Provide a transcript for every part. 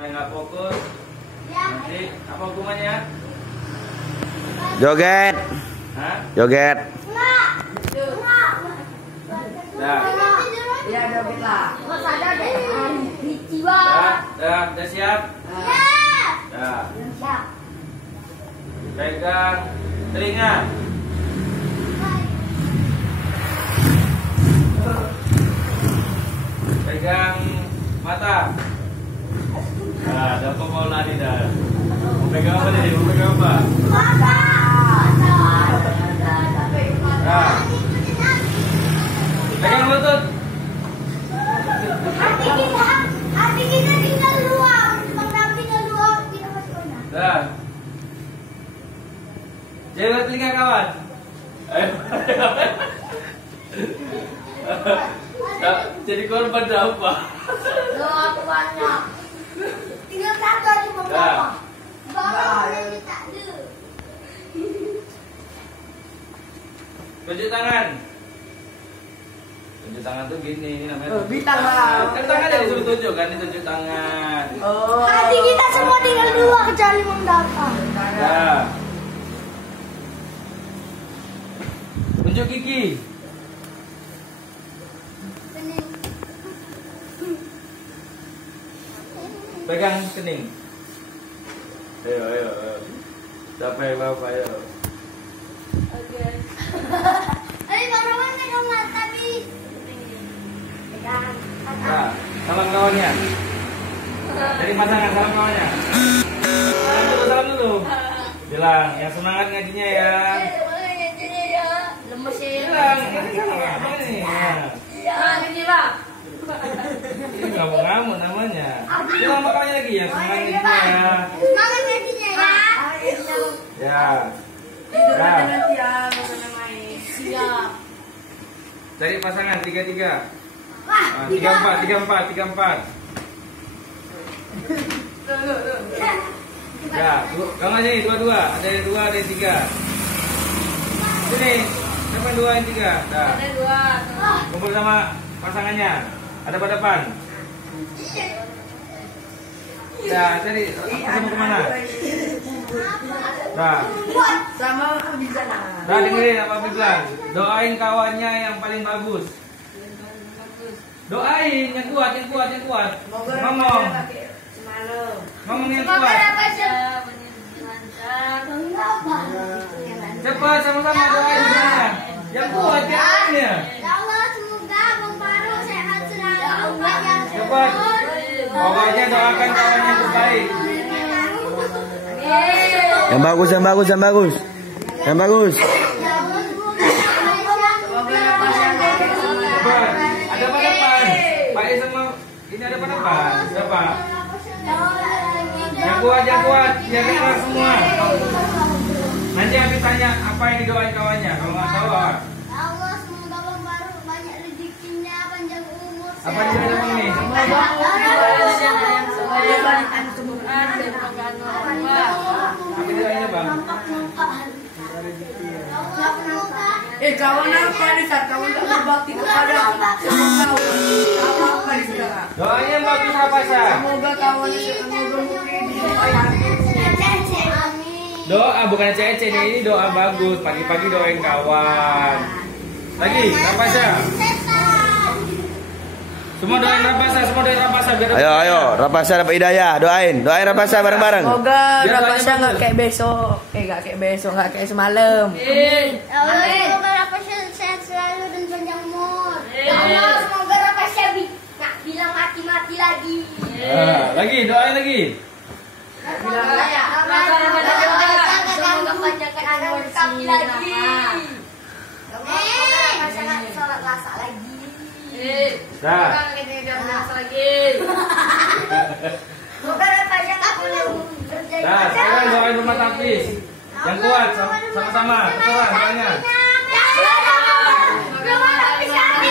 Supaya nggak fokus. Nanti apa hukumannya? Joget. Hah? Joget. Dah. Ya joget lah. Dah siap? Dah. Pegang telinga. Pegang mata. Nah, dapat mau lari dah. Mau pegang apa nih? Mau pegang apa? Nah. Pegang lutut. Hati kita tinggal luar, Bang tinggal luar, kita masih mana? Dah. Jaga telinga kawan. Ayo. Jadi korban apa? Doa aku banyak. Tinggal satu aja Bang Dapa. Bang ini tak ada. Tunjuk tangan. Tunjuk tangan tuh gini, ini namanya. Bintang lah. Kan tangan yang disuruh tunjuk kan, ini tunjuk tangan. Oh. Hati kita semua tinggal dua kecuali Bang Dapa. Dah. Tunjuk gigi. Pegang kening. Ayo. Sampai bapak ayo. Oke. Ini Bang Roman pegang mata tapi pegang. Nah, salam kawannya. Dari pasangan salam kawannya. Salam dulu. Bilang yang semangat ngajinya ya. Lemes ya. Bilang ini apa nih? Ini lah. Ini ngamuk-ngamuk namanya. Bilang sama kawannya lagi yang semangat ngajinya ya. Semangat ngajinya ya. Ya. Tidur aja Nah. nanti ya, nggak usah main. Siap. Cari pasangan 3-3. Wah, 3-4. Ya, kamu sini 2-2. Ada yang 2, ada yang 3. Sini, siapa yang 2 yang 3? Dah. Ada dua. Kumpul sama pasangannya. Ada pada depan. Ya, jadi kamu kemana? Nah, Sama di sana. nah dengerin apa Abi bilang. Doain kawannya yang paling bagus. Doain yang kuat. Semoga Ngomong. pakai semalam. Ngomong yang Semoga kuat. dapat lancar. Cepat sama-sama doain ya. Yang kuat ya. Ya Allah, semoga Bang Faru sehat selalu. Banyak Cepat. Pokoknya doakan kawan yang terbaik. Yang bagus. Ya Allah, semoga Cepat. Ada pada depan. Pak Is sama ini ada pada depan. Siapa? Yang kuat. Biar dengar semua. Nanti Abi tanya apa yang didoain kawannya. Kalau nggak tahu apa? Ya Allah, semoga Bang Faru banyak rezekinya, panjang umur. Apa yang didoain Bang ini? Semoga balikan kemudian dan Apa yang didoainnya Bang? kawan apa nih saat kawan tak berbakti kepada semua kawan? Apa di sana? Doanya yang bagus apa sih? Semoga kawan semoga mungkin di Doa bukan cece nih, ini doa bagus. Pagi-pagi doain kawan. Lagi, Rapasa. Semua doain Rapasa biar Ayo, Rapasa dapat hidayah. Doain Rapasa bareng-bareng. Semoga Biar Rapasa banyak nggak kayak besok. Nggak kayak besok, nggak kayak semalam. Ya Allah, semoga Rapasya sehat selalu dan panjang umur. Ya Allah, semoga Rapasya nggak bilang mati-mati lagi. Lagi, doain lagi. Semoga panjangkan umur kami lagi. Rapasya nggak sholat lasak lagi. Dah. Semoga Rapasya nggak pulang kerja. Dah, sekarang doain rumah tapis. Yang kuat sama-sama. Terserah doanya. Rumah tapis kami.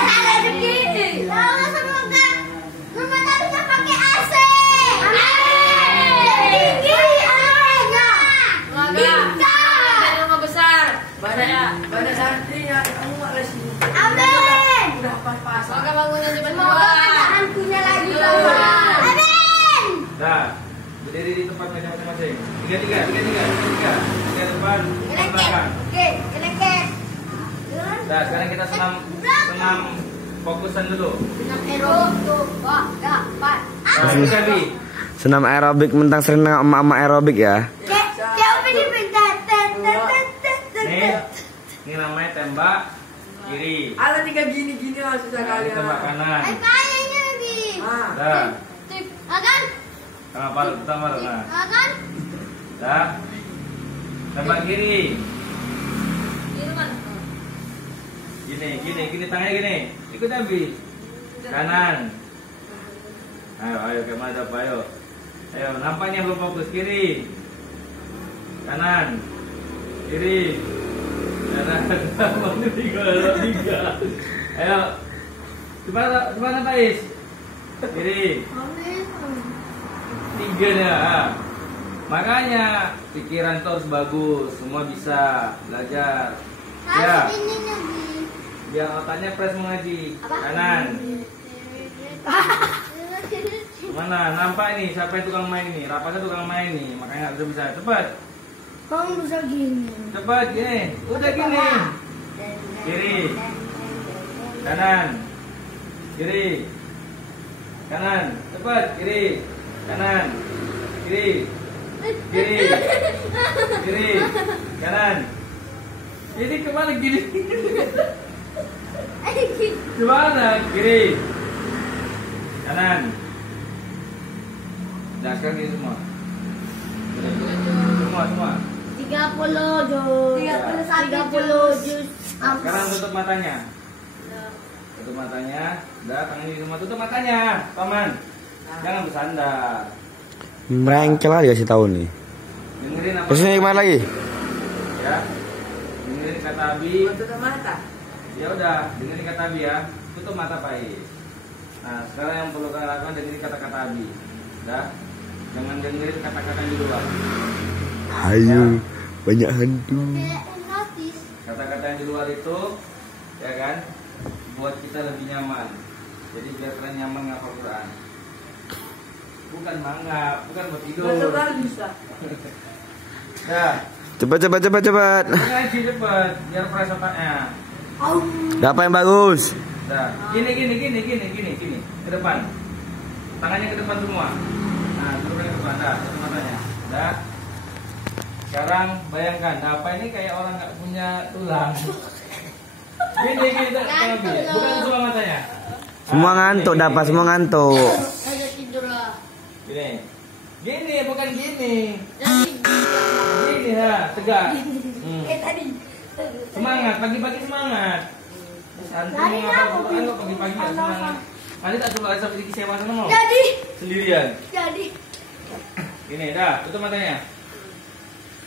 Ada rezeki. Ya Allah, semoga rumah tapisnya pakai AC. Amin. Tinggi. Banyak santri ya, kamu nggak lagi. Amin. Udah pas-pasan. Semoga bangunnya cepat. Semoga kerjaan punya lagi. Amin. Berdiri di tempat meja masing-masing. Tiga depan, tiga belakang. Oke, keleket. Nah, sekarang kita senam fokusan dulu. Senam aerobik tuh. Wah, dapat. Nah, itu tadi. Senam aerobik mentang sering emak-emak aerobik ya. Siapa ini bentar? Ini namanya tembak kiri. Ada 3 gini lah susah Nah, kali. ini tembak kanan. Kayaknya lagi. Dah. Akan? Kenapa pertama nah. Akan? Dah. Tembak kiri. Gini tangannya gini. Ikut Abi. Kanan. Ayo kemana dapat ayo. Ayo, nampaknya belum fokus kiri. Kanan. Kiri. Kanan. Tiga. Ayo. Gimana Pais? Kiri. 3 dah. Makanya pikiran tuh harus bagus, semua bisa belajar. Ya. Ini lagi. Biar otaknya fresh mengaji. Kanan. Mana? Nampak ini siapa yang tukang main ini? Rapasnya tukang main nih, makanya nggak bisa. Cepat. Kamu bisa gini. Cepat gini. Udah gini. Kiri. Kanan. Kiri. Kanan. Cepat. Kiri. Kanan. Kiri. Kiri. Kiri. Kanan. Ini kemana gini? Gimana? Kiri. Kanan. Nah, sekarang gini semua. Semua. 30 jus. Sekarang tutup matanya. Tutup matanya. Udah, tangan ini semua. Tutup matanya, Paman. Jangan bersandar. Merengkel aja kasih tahu nih. Dengerin apa? Terus ini gimana lagi? Ya. Dengerin kata Abi. Tutup mata. Ya udah, dengerin kata Abi ya. Tutup mata Pais. Nah, sekarang yang perlu kalian lakukan dengerin kata-kata Abi. Udah. Jangan dengerin kata-kata di luar. Hayu, banyak hantu. Kata-kata yang di luar itu, ya kan, buat kita lebih nyaman. Jadi biar kalian nyaman ngapal Quran. Bukan manga, bukan buat tidur. Betul bisa. Ya, Cepat. ngaji cepet, biar fresh otaknya. Dapat yang bagus. Nah, gini, ke depan. Tangannya ke depan semua. Nah, terus ke depan, dah, tutup matanya. Dah. Sekarang bayangkan, apa ini kayak orang nggak punya tulang. Gini, bukan semua matanya. Semua ngantuk, dapat semua ngantuk. Ada tidur lah. Gini, bukan gini. Gini ya, tegak. Tadi. Semangat, pagi-pagi semangat. Santai ngapal Quran kok pagi-pagi nggak semangat. Nanti tak suruh Aisyah pergi sewa sana mau. Jadi. Sendirian. Jadi. Gini, dah, tutup matanya.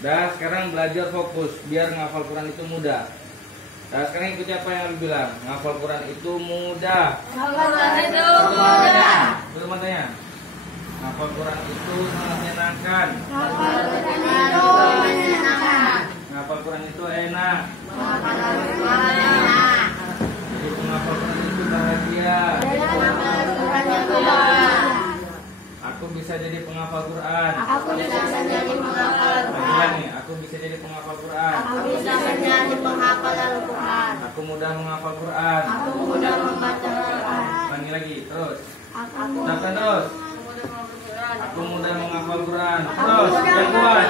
Dah, sekarang belajar fokus biar ngafal Quran itu mudah. Dah, sekarang ikuti apa yang Abi bilang. Ngafal Quran itu mudah. Tutup matanya. Ngafal Quran itu sangat menyenangkan. Ngafal Quran itu enak. Jadi penghafal Quran itu bahagia. Aku bisa jadi penghafal Quran. Aku bisa jadi penghafal Quran. Aku mudah menghafal Quran. Ulangi lagi, terus. Ucapkan terus. Aku mudah menghafal Quran. Terus, yang kuat.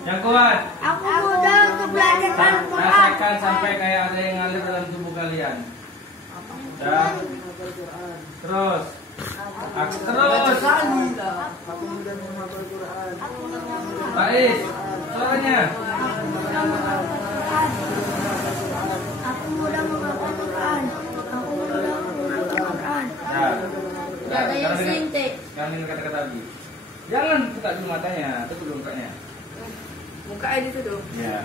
Yang kuat. Aku mudah untuk belajar Al-Quran. Rasakan sampai kayak ada yang ngalir dalam tubuh kalian. Dan terus. Terus. Pais, suaranya. Aku mudah menghafal Quran. Nah, Ada yang sintik. sekarang ini kata-kata Abi. Jangan buka dulu matanya, tutup dulu mukanya. Mukanya ditutup. Ya.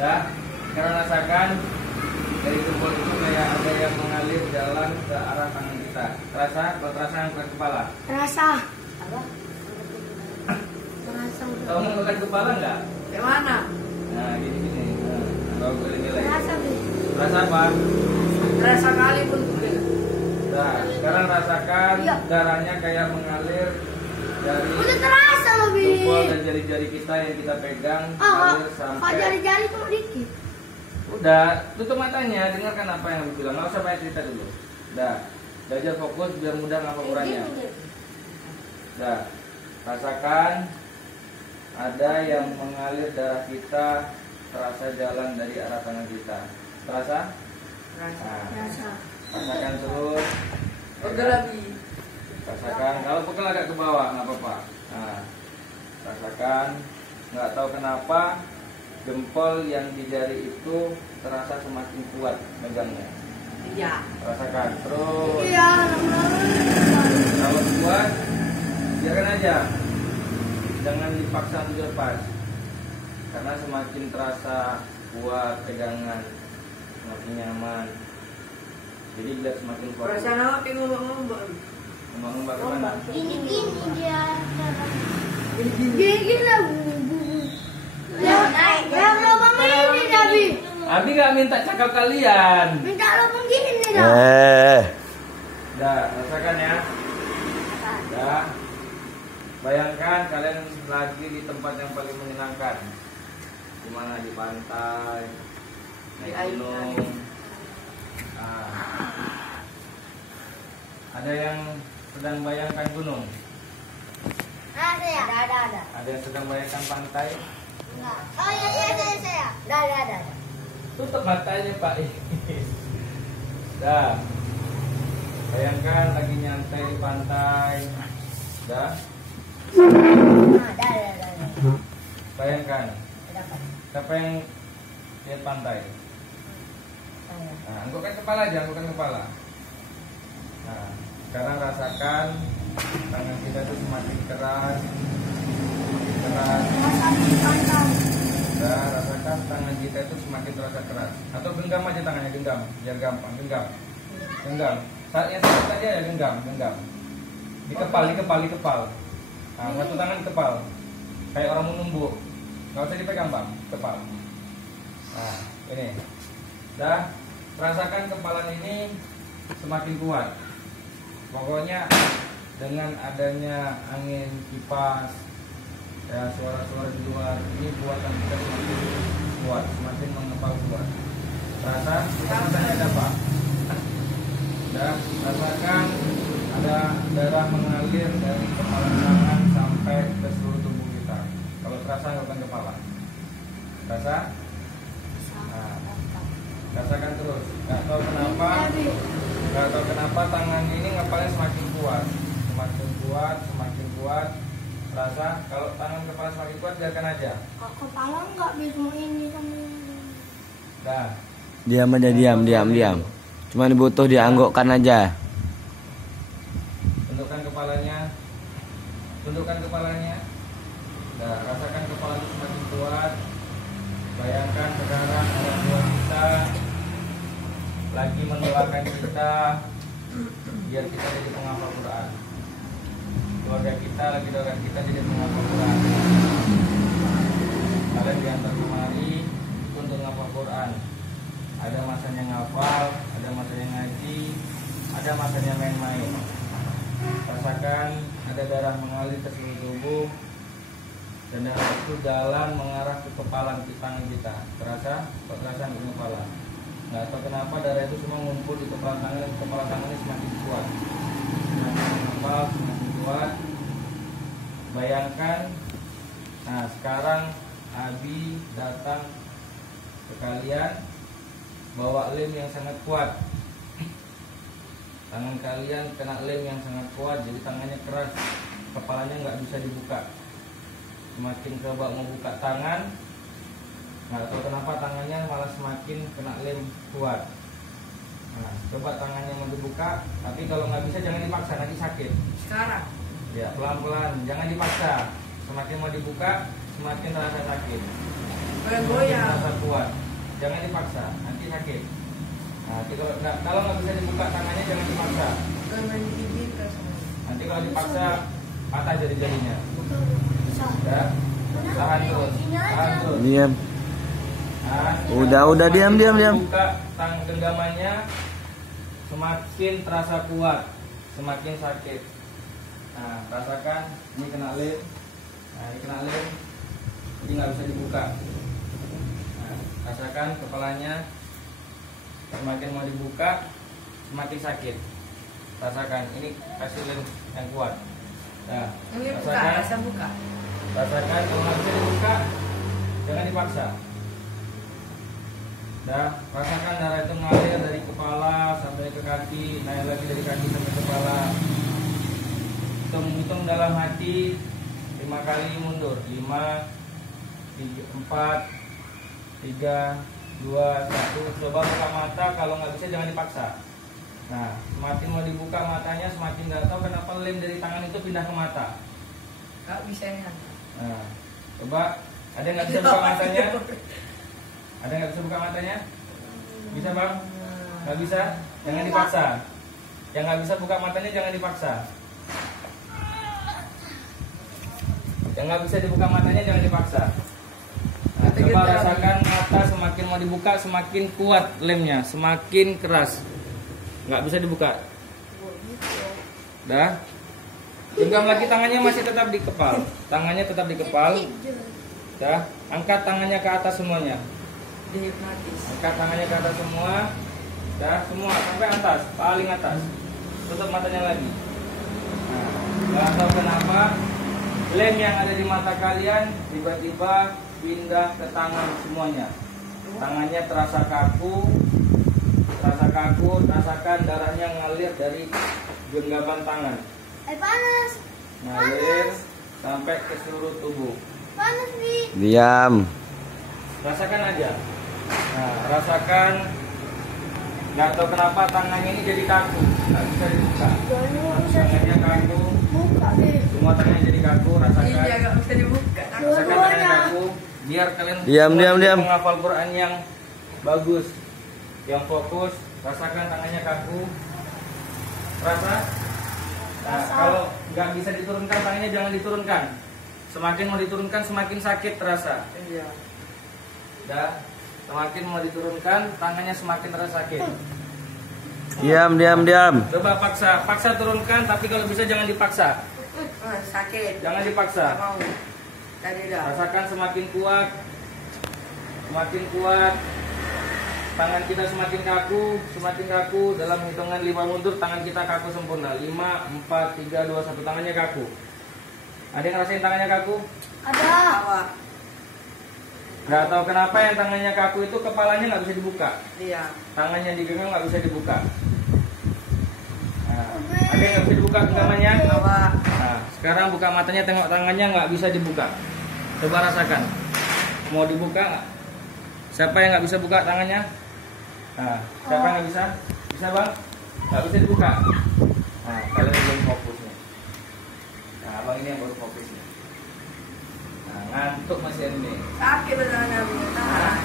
Dah, sekarang rasakan dari tubuh itu kayak ada yang mengalir jalan ke arah tangan kita. Terasa, kalau terasa angkat kepala. Rasa. Tahu mengangkat kepala nggak? Yang mana? Nah, gini. Bawa geleng-geleng. Rasa Bi. Rasa apa? Rasa kali pun boleh. Nah, sekarang rasakan Iya. darahnya kayak mengalir dari Udah terasa loh Bi. jempol dan jari-jari kita yang kita pegang mengalir Kok sampai. jari-jari cuma dikit. Udah, tutup matanya, dengarkan apa yang aku bilang. Nggak usah banyak cerita dulu. Udah, belajar fokus biar mudah ngapa ukurannya. Udah, rasakan ada yang mengalir darah kita, terasa jalan dari arah tangan kita. Terasa? Rasa. Nah, Rasa. rasakan terus. Pegel lagi. Rasakan, kalau pegel agak ke bawah nggak apa-apa. Nah, rasakan. Nggak tahu kenapa jempol yang di jari itu terasa semakin kuat megangnya. Iya. Rasakan terus. Iya, lama-lama. Kalau kuat, biarkan aja. Jangan dipaksa untuk lepas. Karena semakin terasa kuat pegangan, semakin nyaman. Jadi biar semakin kuat. Perasaan apa yang ngomong-ngomong? Ngomong-ngomong kemana? Gini dia. Gini lah. Yang lubang ini Dabi. Abi nggak minta cakap kalian. Minta lubang gini dah. Dah, rasakan ya. Dah. Bayangkan kalian lagi di tempat yang paling menyenangkan. Di mana? Di pantai, naik gunung. Ah. Ada yang sedang bayangkan gunung. Ada ya? Ada. Ada yang sedang bayangkan pantai. Enggak. Oh iya saya. Ada. Tutup matanya Pak. Dah. Bayangkan lagi nyantai di pantai. Dah. Ada. Bayangkan. Siapa yang lihat pantai? Nah, anggukkan kepala aja, anggukkan kepala. Nah, sekarang rasakan tangan kita itu semakin keras, semakin keras. Nah, rasakan tangan kita itu semakin terasa keras. Atau genggam aja tangannya, genggam, biar gampang, genggam. Saatnya sakit aja ya genggam. Di kepal. Nah, satu tangan di kepal, kayak orang menumbuk. Gak usah dipegang bang, kepal. Nah, ini. Dah, rasakan kepalan ini semakin kuat. Pokoknya dengan adanya angin kipas, ya suara-suara di luar, ini buatan kita semakin kuat, semakin mengepal kuat. Rasa, rasanya ada apa? Dan rasakan ada darah mengalir dari kepala tangan sampai ke seluruh tubuh kita. Kalau terasa anggapkan kepala. Rasa? Nah, rasakan terus. Gak tahu kenapa tangan ini ngepalnya semakin kuat, semakin kuat. Rasa kalau tangan kepala semakin kuat biarkan aja. Kok kepala enggak bisa ini sama ini. Dah. Diam aja, diam. Cuma butuh dianggukkan aja. Tundukkan kepalanya. Nah, rasakan kepala itu semakin kuat. Bayangkan sekarang ada dua kita lagi mendoakan kita biar kita jadi penghafal Quran. Keluarga kita lagi doakan kita jadi penghafal Quran. Kalian diantar kemari untuk menghafal Quran. Ada masanya ngafal, ada masanya ngaji, ada masanya main-main. Rasakan ada darah mengalir ke seluruh tubuh dan darah itu jalan mengarah ke kepala tangan kita. Terasa? Kok terasa di kepala? Nggak tahu kenapa darah itu semua ngumpul di kepala tangannya semakin kuat, semakin mengepal, semakin kuat. Bayangkan. Nah, sekarang Abi datang ke kalian bawa lem yang sangat kuat. Tangan kalian kena lem yang sangat kuat, jadi tangannya keras, kepalanya nggak bisa dibuka. Semakin coba mau buka tangan, nggak tahu kenapa tangannya malah semakin kena lem kuat. Nah, coba tangannya mau dibuka, tapi kalau nggak bisa jangan dipaksa, nanti sakit. Sekarang. Ya, pelan-pelan, jangan dipaksa. Semakin mau dibuka, semakin terasa sakit. Goyang. Terasa kuat, jangan dipaksa, nanti sakit. Nah, kalau nggak bisa dibuka tangannya jangan dipaksa. Nanti kalau dipaksa patah jari-jarinya. Ya, tahan terus. Diam. Nah, Udah, diam. Buka genggamannya semakin terasa kuat, semakin sakit. Nah, rasakan ini kena lem. Nah, ini kena lem. Jadi nggak bisa dibuka. Nah, rasakan kepalanya semakin mau dibuka, semakin sakit. Rasakan ini kasih lem yang kuat. Nah, Ini buka, rasakan. rasa buka. Rasakan kalau nggak bisa dibuka, jangan dipaksa. Rasakan darah itu ngalir dari kepala sampai ke kaki, naik lagi dari kaki sampai kepala. Hitung dalam hati 5 kali mundur. 5, 4, 3, 2, 1. Coba buka mata, kalau nggak bisa jangan dipaksa. Nah, semakin mau dibuka matanya, semakin nggak tahu kenapa lem dari tangan itu pindah ke mata. Gak bisa ya. Nah, coba ada yang nggak bisa buka matanya? Ada yang nggak bisa buka matanya? Bisa bang? Nggak bisa? Jangan dipaksa. Yang nggak bisa buka matanya jangan dipaksa. Yang nggak bisa dibuka matanya jangan dipaksa. Nah, coba rasakan mata semakin mau dibuka semakin kuat lemnya, semakin keras. Nggak bisa dibuka. Dah. Genggam lagi tangannya masih tetap di kepal. Tangannya tetap di kepal. Dah. Angkat tangannya ke atas semuanya. Dihipnotis. Angkat tangannya ke atas semua. Dah, semua sampai atas, paling atas. Tutup matanya lagi. Nah, nggak tahu kenapa lem yang ada di mata kalian tiba-tiba pindah ke tangan semuanya. Tangannya terasa kaku, rasakan darahnya ngalir dari genggaman tangan. Panas. Ngalir sampai ke seluruh tubuh. Panas, Bi. Diam. Rasakan aja. Nah, rasakan. Nggak tahu kenapa tangannya ini jadi kaku, nggak bisa dibuka. Tangannya kaku, Buka, Bi. semua tangannya jadi kaku. Rasakan. Iya, gak bisa dibuka. Rasakan tangannya kaku. Biar kalian Diam. menghafal Quran yang bagus, yang fokus. Rasakan tangannya kaku. Rasa. Nah, kalau nggak bisa diturunkan tangannya jangan diturunkan. Semakin mau diturunkan semakin sakit terasa. Iya. Dah. Semakin mau diturunkan tangannya semakin terasa sakit. Diam. Coba paksa turunkan, tapi kalau bisa jangan dipaksa. Sakit. Jangan dipaksa. Gak mau. Tadi dah. Rasakan semakin kuat. Tangan kita semakin kaku. Dalam hitungan 5 mundur tangan kita kaku sempurna. 5, 4, 3, 2, 1. Tangannya kaku. Ada yang ngerasain tangannya kaku? Ada. Awak. Gak tahu kenapa yang tangannya kaku itu kepalanya nggak bisa dibuka. Iya. Tangannya digenggam nggak bisa dibuka. Nah, ada yang nggak bisa dibuka genggamannya? Awak. Nah, sekarang buka matanya, tengok tangannya nggak bisa dibuka. Coba rasakan. Mau dibuka nggak? Siapa yang nggak bisa buka tangannya? Nah, siapa yang nggak bisa? Bisa bang? Nggak bisa dibuka. Nah, kalian belum fokus nih. Nah, abang ini yang baru fokus nih. Nah, ngantuk masih ini. Sakit tangannya. Nah,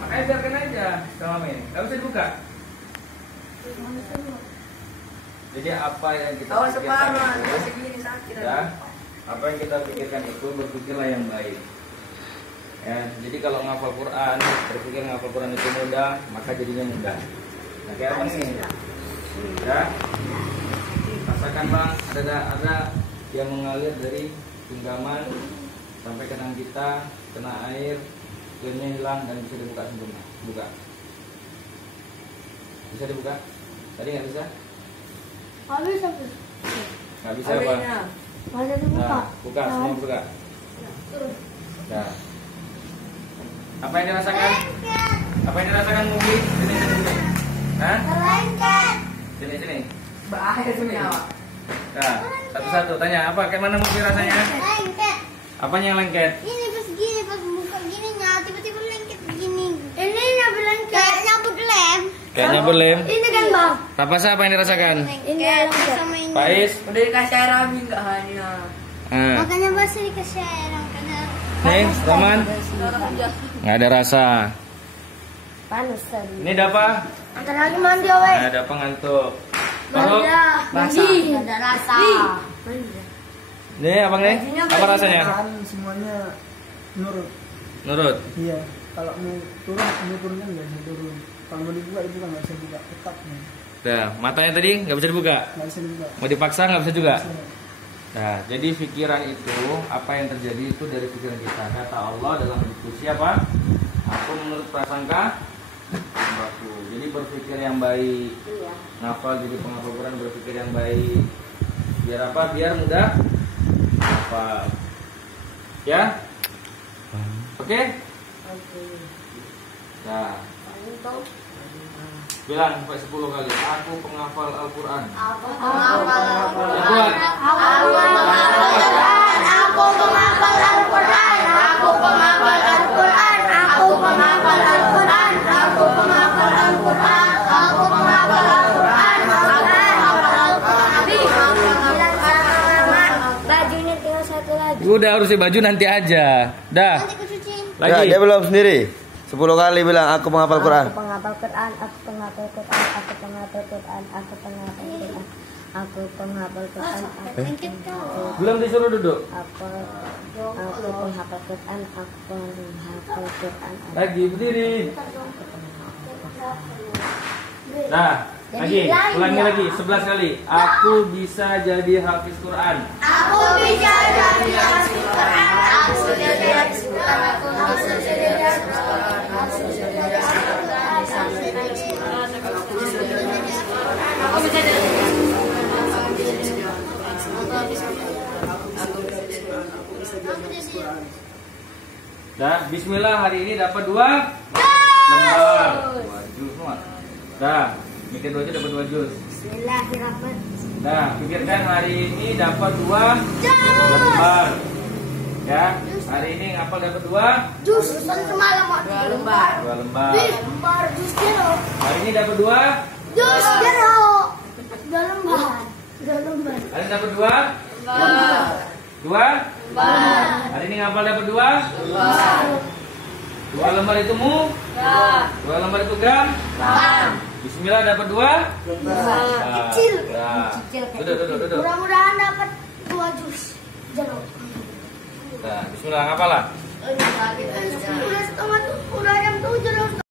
makanya biarkan aja sama Min. Nggak bisa dibuka. Jadi apa yang kita Awas pikirkan separuh. itu, Segini sakit. ya, apa yang kita pikirkan itu berpikirlah yang baik. Ya, jadi kalau ngafal Quran, berpikir ngafal Quran itu mudah, maka jadinya mudah. Nah, kayak apa nih? Ya, rasakan bang, ada yang mengalir dari genggaman sampai ke tangan kita, kena air, airnya hilang dan bisa dibuka sempurna. Buka. Bisa dibuka? Tadi nggak bisa? Habis. Nggak bisa bang. Masa dibuka? Nah, buka, semua buka. Nah. Apa yang dirasakan? Apa yang dirasakan Mugi? Sini. Hah? Lengket. Sini. Bahaya punya awak. Nah, satu-satu tanya apa? Kayak mana Mugi rasanya? Lengket. Apanya yang lengket? Ini pas gini, pas buka gini tiba-tiba lengket begini. Ini nyabut lengket. Kayak nyabut lem. Kayak nyabut lem. Ini kan bang. Rapasa apa yang dirasakan? Ini lengket sama ini. Pais? Udah dikasih air abi enggak hanya. Ah. Makanya masih dikasih air karena Nih, Roman? Nggak ada rasa. panas tadi. Ini Dapa? Antar lagi mandi awe. Nah, Dapa ngantuk. Baru? Mandi. Ada rasa. Nih, abang nih? Apa rasanya? Semuanya nurut. Nurut? Iya. Kalau mau turun kan nggak bisa turun. Kalau mau dibuka itu kan nggak bisa buka, tetap nih. Nah, matanya tadi nggak bisa dibuka. Nggak bisa dibuka. Mau dipaksa nggak bisa juga. Bisa. Nah, jadi pikiran itu apa yang terjadi itu dari pikiran kita. Kata Allah dalam diskusi apa? Aku menurut prasangka hambaku. Jadi berpikir yang baik. Iya. Ngafal jadi penghafal Quran berpikir yang baik. Biar apa? Biar mudah hafal. Ya? Oke? Nah, bilang sampai 10 kali. Aku penghafal Al-Quran. Aku penghafal Al-Quran. Yang kuat. Aku penghafal Al-Quran. Aku penghafal Al-Quran. Aku penghafal Al-Quran. Aku penghafal Al-Quran. Aku penghafal Al-Quran. Aku penghafal Al-Quran. Bajunya tinggal satu lagi. Udah harus baju nanti aja. Dah. Nanti kucuciin. Ya, Lagi. dia belum sendiri. 10 kali bilang aku menghafal Quran. Aku penghafal Quran, aku penghafal Quran, aku penghafal Quran, aku penghafal Quran, aku penghafal Quran, Belum disuruh duduk. aku penghafal Quran, aku penghafal Quran. Lagi berdiri. Nah, lagi. Ulangi lagi 11 kali. Aku bisa jadi hafiz Quran. Aku bisa jadi hafiz Quran. Aku jadi hafiz Quran. Aku bisa jadi hafiz Quran. Aku bisa jadi hafiz Quran. Aku bisa jadi Dah, bismillah hari ini dapat 2 lembar. 2 juz semua. Dah, mikir 2 juz dapat 2 juz. Bismillahirrahmanirrahim. Dah, pikirkan hari ini dapat 2 lembar. Ya, hari ini ngapal dapat 2 jus semalam 2 lembar. 2 lembar. Lembar jus jeruk. Hari ini dapat 2. Jus jeruk. 2 lembar. 2 lembar. Hari ini dapat 2. 2. Hari ini ngapal dapat 2. 2 lembar itu mu. 2 lembar itu gram. Bismillah dapat 2. Kecil. Duduk. Mudah-mudahan dapat 2 jus jeruk. Nah, bismillah ngapal lah. Udah setengah tuh.